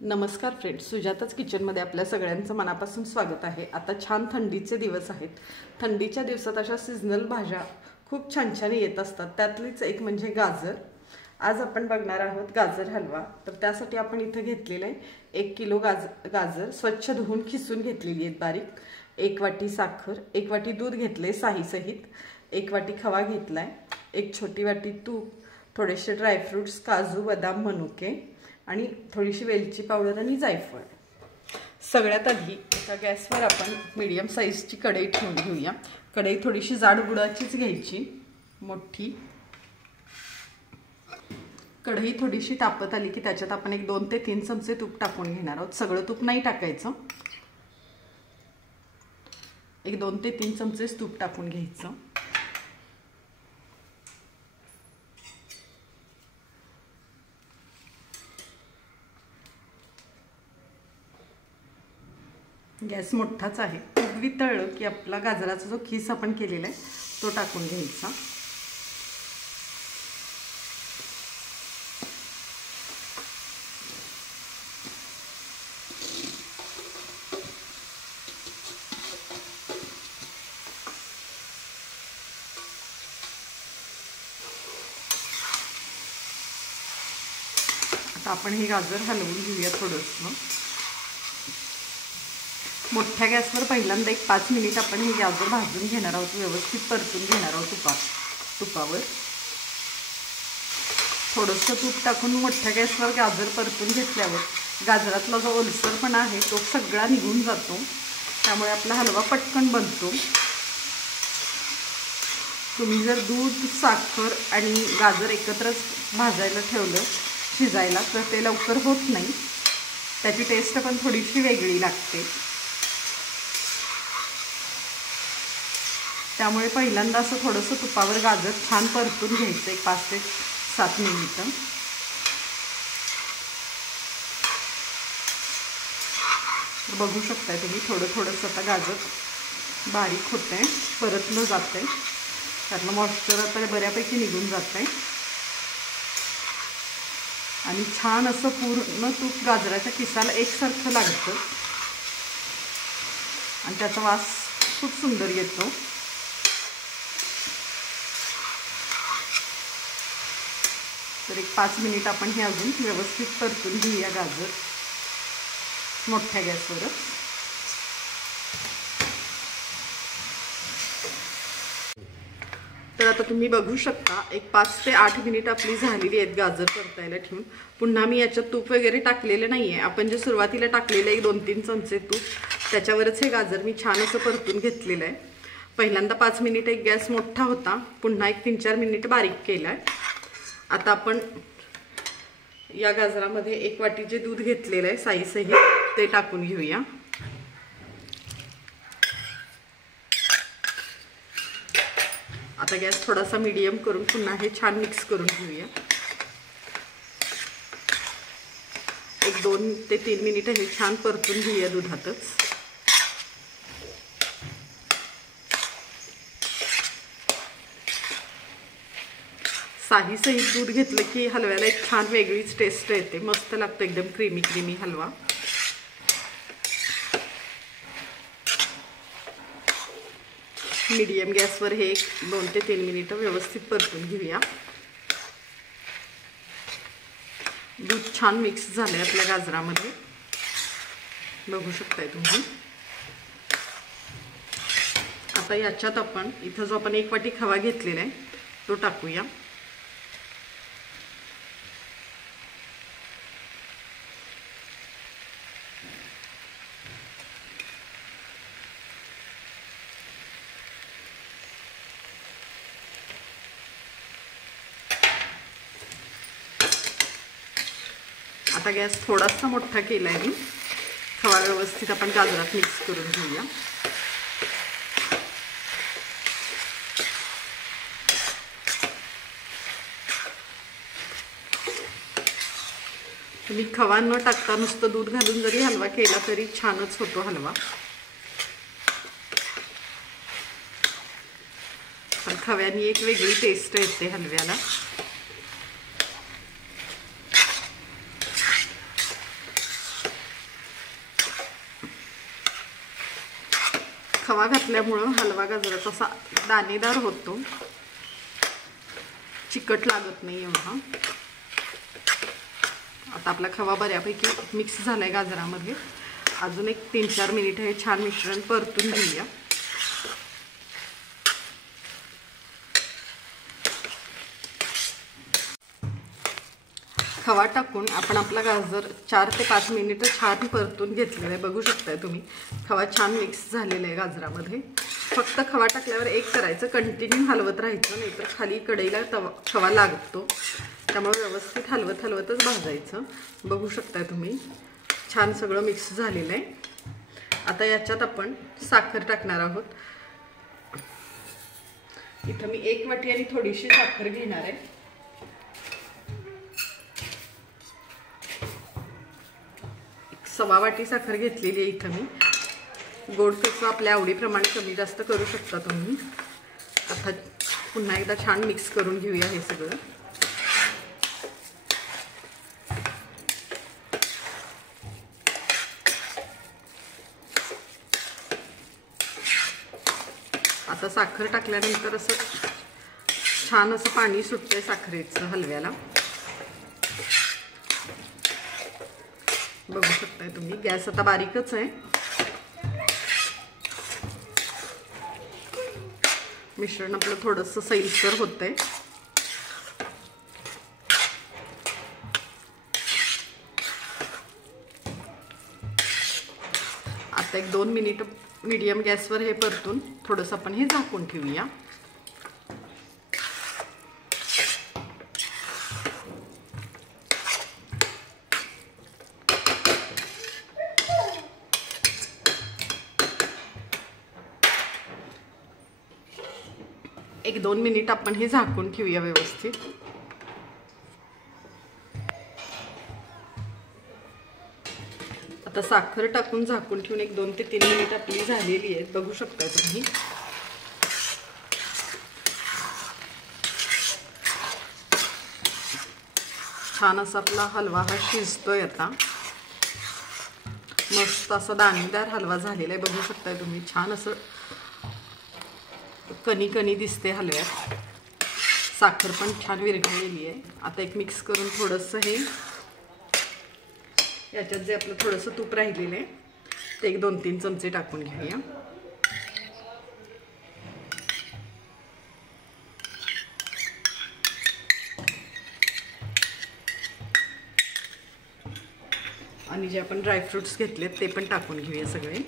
नमस्कार फ्रेंड्स, सुजाताच किचनमध्ये आपल्या सगळ्यांचं मनापासून स्वागत आहे। आता छान थंडीचे दिवस आहेत। थंडीच्या दिवसात अशा सीजनल भाज्या खूप छान छान येत असतात। त्यातलीच एक म्हणजे गाजर। आज आपण बघणार आहोत गाजर हलवा। तर त्यासाठी आपण इथे घेतलेले आहे 1 किलो गाजर स्वच्छ धुवून खिसून घेतलेली आहेत बारीक। 1 वाटी साखर, 1 वाटी दूध घेतले साही सहित, 1 वाटी खवा घेतलाय, 1 छोटी वाटी तूप, थोडेसे ड्रायफ्रुट्स काजू बदाम मनुके आणि थोडीशी वेलची पावडर आणि जायफळ। सगळ्यात आधी एका गॅसवर आपण मीडियम साईजची कढई ठेवून घेऊया। कढई थोडीशी जाड बुडाचीच घ्यायची, मोठी। कढई थोडीशी तापत आली की त्याच्यात आपण एक 2 ते 3 चमचे तूप टाकून घेणार आहोत। सगळं तूप नाही टाकायचं, एक 2 ते 3 चमचे तूप टाकून घ्यायचं। गॅस मोठाच आहे। तूप वितळलं की आपला गाजराचा जो खीस आपण केलेला आहे तो टाकून घ्यायचा। आता आपण हे गाजर हलवून घेऊया थोडंसं। मोठ्या गॅसवर पहिल्यांदा एक 5 मिनिट आपण हे गाजर भाजून घेणार आहोत, व्यवस्थित परतून घेणार आहोत तुपावर। थोडंसं तूप टाकून मोठ्या गॅसवर गाजर परतून घेतल्यावर गाजरातला जो ओलसरपणा आहे तो सगळा निघून जातो, त्यामुळे आपला हलवा पटकन बनतो। तुम्ही जर दूध, साखर आणि गाजर एकत्रच भाजायला ठेवलं शिजायला तर ते लवकर होत नाही, त्याची टेस्ट पण थोडीशी वेगळी लागते। त्यामुळे पहिल्यांदा असं थोडंसं तुपावर गाजर छान परतून घ्यायचं, एक 5 ते 7 मिनिटं। बघू शकताय तुम्ही थोडंसं आता गाजर बारीक होतंय, परतलं जातंय, त्यातलं मॉइश्चर आता बऱ्यापैकी निघून जातंय आणि छान असं पूर्ण तूप गाजराच्या किसाला एकसारखं लागतं आणि त्याचा वास खूप सुंदर येतो। तर एक 5 मिनिट आपण हे अजून व्यवस्थित परतून घेऊया गाजर मोठ्या गॅसवरच। तर आता तुम्ही बघू शकता एक 5 ते 8 मिनिट आपली झालेली आहेत गाजर परतायला ठेवून। पुन्हा मी याच्यात तूप वगैरे टाकलेलं नाही आहे, आपण जे सुरुवातीला टाकलेलं आहे 2-3 चमचे तूप त्याच्यावरच हे गाजर मी छान असं परतून घेतलेलं आहे। पहिल्यांदा 5 मिनिट एक गॅस मोठा होता, पुन्हा एक 3-4 मिनिट बारीक केला आहे। आता आपण या गाजरामध्ये 1 वाटी जे दूध घेतलेलं आहे साई सहित ते टाकून घेऊया। आता गॅस थोडासा मीडियम करून पुन्हा हे छान मिक्स करून घेऊया। एक 2 ते 3 मिनिट हे छान परतून घेऊया दुधातच। साही सहित दूध घेतलं की हलव्याला एक छान वेगळीच टेस्ट येते, मस्त लागतो, एकदम क्रीमी हलवा। मीडियम गॅसवर हे 2 ते 3 मिनिटं व्यवस्थित परतून घेऊया। दूध छान मिक्स झालंय आपल्या गाजरामध्ये, बघू शकताय तुम्ही। आता याच्यात आपण इथं जो आपण 1 वाटी खवा घेतलेला आहे तो टाकूया। आता गॅस थोडासा मोठा केलाय मी, खवा व्यवस्थित आपण गाजरात मिक्स करून घेऊया। तुम्ही खवा न टाकता नुसतं दूध घालून जरी हलवा केला तरी छानच होतो हलवा, पण खव्यानी एक वेगळी टेस्ट येते हलव्याला। खवा घातल्यामुळं हलवा गाजराचा असा दाणेदार होतो, चिकट लागत नाही एवढा. आता आपला खवा बऱ्यापैकी मिक्स झालाय गाजरामध्ये. अजून एक 3-4 मिनिट हे छान मिश्रण परतून घेऊया. खवा टाकून आपण आपला गाजर 4 ते 5 मिनिटं छान परतून घेतलेला आहे. बघू शकताय तुम्ही खवा छान मिक्स झालेला आहे गाजरामध्ये. फक्त खवा टाकल्यावर एक करायचं, कंटिन्यू हलवत राहायचं, नाहीतर खाली कढईला खवा लागतो. त्यामुळे व्यवस्थित हलवतच भाजायचं. बघू शकताय तुम्ही छान सगळं मिक्स झालेलं आहे. आता याच्यात आपण साखर टाकणार आहोत. इथं मी 1 वाटी आणि थोडीशी साखर घेणार आहे. सवा वाटी साखर घेतलेली आहे इथं मी. गोड कसं आपल्या आवडीप्रमाणे कमी जास्त करू शकता तुम्ही. आता पुन्हा एकदा छान मिक्स करून घेऊया हे सगळं. आता साखर टाकल्यानंतर असं छान असं पाणी सुटतंय साखरेचं हलव्याला. बघू शकताय तुम्ही गॅस आता बारीकच आहे. मिश्रण आपलं थोडंसं सैलसर होतंय. आता 1-2 मिनिट मीडियम गॅसवर हे परतून थोडंसं आपण हे झाकून ठेवूया. एक 2 मिनिट आपण हे झाकून ठेवूया व्यवस्थित. आता साखर टाकून झाकून ठेवून 1-2 ते 3 मिनिट आपली झालेली आहेत. बघू शकता तुम्ही छान असा आपला हलवा हा शिजतोय. आता मस्त असा दाणेदार हलवा झालेला आहे. बघू शकता तुम्ही छान असं कणी दिसते हलव्यात. साखर पण छान विरघळलेली आहे. आता एक मिक्स करून थोडंसं हे याच्यात जे आपलं थोडंसं तूप राहिलेलं आहे ते 1-2-3 चमचे टाकून घेऊया. आणि जे आपण ड्रायफ्रुट्स घेतलेत ते पण टाकून घेऊया सगळे.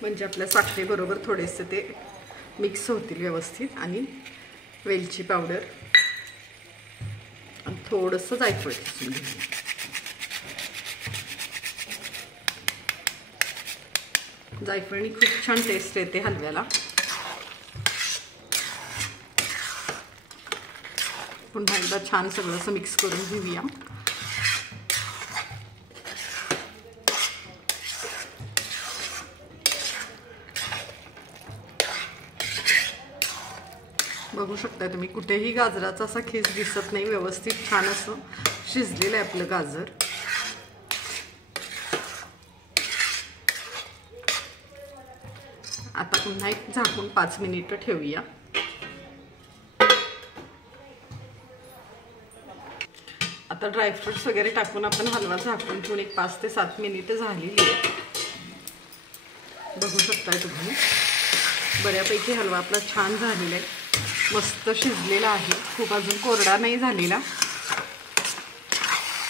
म्हणजे आपल्या साखरेबरोबर थोडेसे ते मिक्स होतील व्यवस्थित. आणि वेलची पावडर आणि थोडंसं जायफळ किसून घेऊया. जायफळनी खूप छान टेस्ट येते हलव्याला. पुन्हा एकदा छान सगळं असं मिक्स करून घेऊया. बघू शकता तुम्ही कुठेही गाजराचा असा खीस दिसत नाही. व्यवस्थित छान असं शिजलेलं आहे आपलं गाजर. आता पुन्हा एक झाकून 5 मिनिटं ठेवूया. आता ड्रायफ्रुट्स वगैरे टाकून आपण हलवा झाकून ठेवून 5 ते 7 मिनिटं झालेली आहे. बघू शकताय तुम्ही बऱ्यापैकी हलवा आपला छान झालेला आहे. मस्त शिजलेला आहे. खूप अजून कोरडा नाही झालेला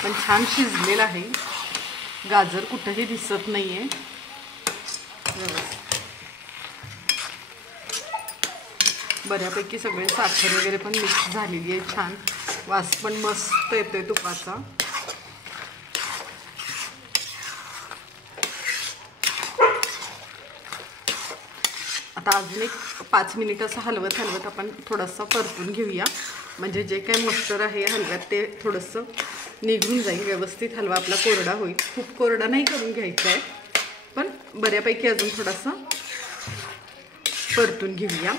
पण छान शिजलेला आहे. गाजर कुठेही दिसत नाहीये. बऱ्यापैकी सगळे साखर वगैरे पण मिक्स झालेली आहे. छान वास पण मस्त येतोय तुपाचा. आता अजून एक 5 मिनिट असं हलवत आपण थोडंसं परतून घेऊया. म्हणजे जे काही मॉइश्चर आहे हलव्यात ते थोडंसं निघून जाईल. व्यवस्थित हलवा आपला कोरडा होईल. खूप कोरडा नाही करून घ्यायचा आहे पण बऱ्यापैकी अजून थोडासा परतून घेऊया.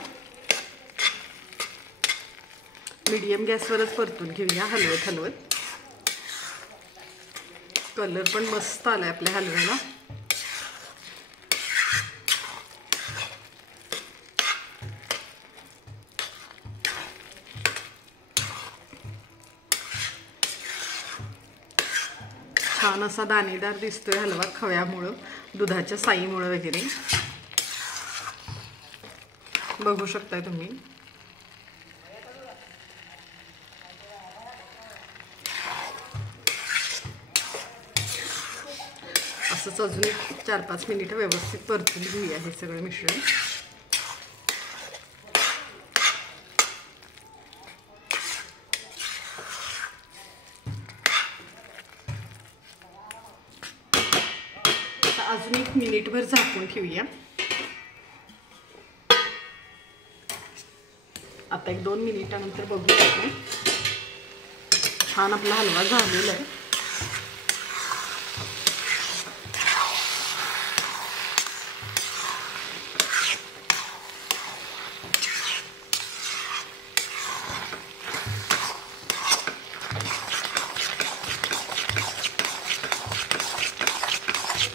मीडियम गॅसवरच परतून घेऊया हलवत. कलर पण मस्त आलाय आपल्या हलव्याला. छान असा दाणेदार दिसतोय हलवा खव्यामुळं, दुधाच्या साईमुळं वगैरे. बघू शकताय तुम्ही. असंच अजून एक 4-5 मिनिटं व्यवस्थित परतून घेऊया हे सगळं मिश्रण. अजून 1 मिनिटभर झाकून ठेवूया. आता 1-2 मिनिटानंतर बघूया आपण. छान आपला हलवा झालेला आहे.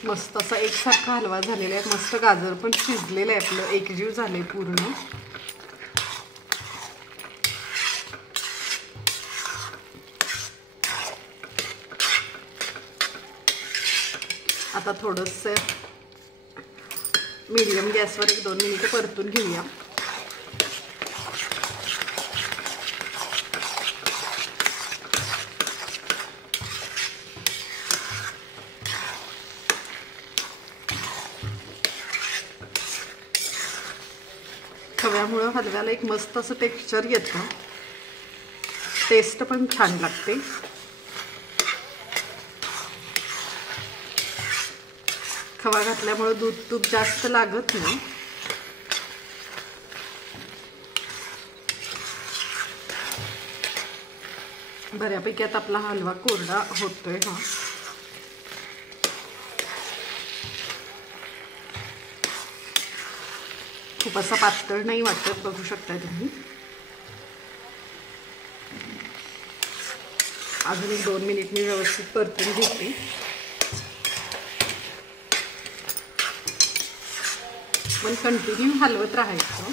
मस्त असा एकसारखा हलवा झालेला आहे. मस्त गाजर पण शिजलेलं आहे आपलं, एकजीव झालंय पूर्ण. आता थोडंसं मीडियम गॅसवर 1-2 मिनिटं परतून घेऊया. खव्यामुळं हलव्याला एक मस्त असं टेक्स्चर येतं, टेस्ट पण छान लागते. खवा घातल्यामुळे दूध तूप जास्त लागत नाही. बऱ्यापैकी आता आपला हलवा कोरडा होतोय. हा खूप असा पातळ नाही वाटत, बघू शकताय तुम्ही. अजून 1-2 मिनिट मी व्यवस्थित परतून घेते. पण कंटिन्यू हलवत राहायचं.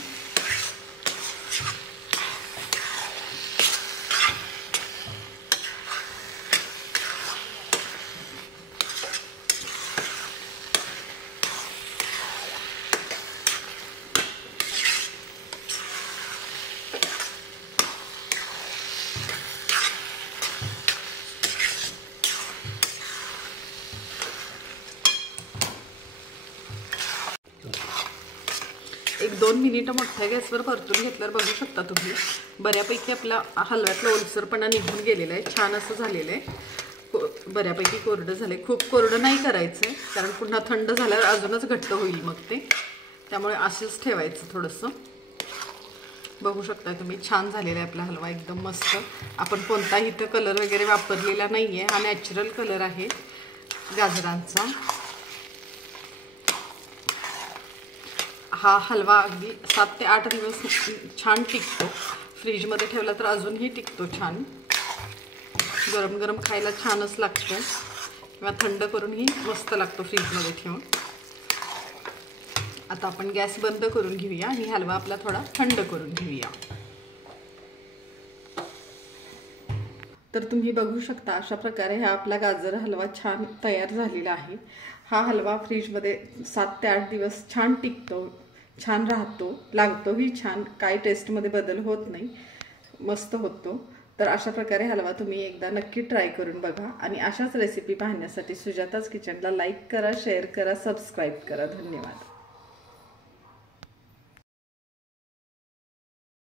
एक 2 मिनिटं मोठ्या गॅसवर परतून घेतल्यावर बघू शकता तुम्ही बऱ्यापैकी आपला हलव्यातला ओलसरपणा निघून गेलेला आहे. छान असं झालेलं आहे. बऱ्यापैकी कोरडं झालंय. खूप कोरडं नाही करायचं कारण पुन्हा थंड झाल्यावर अजूनच घट्ट होईल मग ते. त्यामुळे असंच ठेवायचं थोडंसं. बघू शकता तुम्ही छान झालेला आहे आपला हलवा, एकदम मस्त. आपण कोणताही इथं कलर वगैरे वापरलेला नाही आहे. हा नॅचरल कलर आहे गाजरांचा. हा हलवा अगदी 7 ते 8 दिवस छान टिकतो. फ्रीजमध्ये ठेवला तर अजूनही टिकतो छान. गरम गरम खायला छानच लागतो किंवा थंड करूनही मस्त लागतो फ्रीजमध्ये ठेवून. आता आपण गॅस बंद करून घेऊया आणि हलवा आपला थोडा थंड करून घेऊया. तर तुम्ही बघू शकता अशा प्रकारे हा आपला गाजर हलवा छान तयार झालेला आहे. हा हलवा फ्रीजमध्ये 7 ते 8 दिवस छान टिकतो, छान राहतो, लागतोही छान. काही टेस्टमध्ये बदल होत नाही, मस्त होतो. तर अशा प्रकारे हलवा तुम्ही एकदा नक्की ट्राय करून बघा. आणि अशाच रेसिपी पाहण्यासाठी सुजाताज किचनला लाईक करा, शेअर करा, सबस्क्राईब करा. धन्यवाद.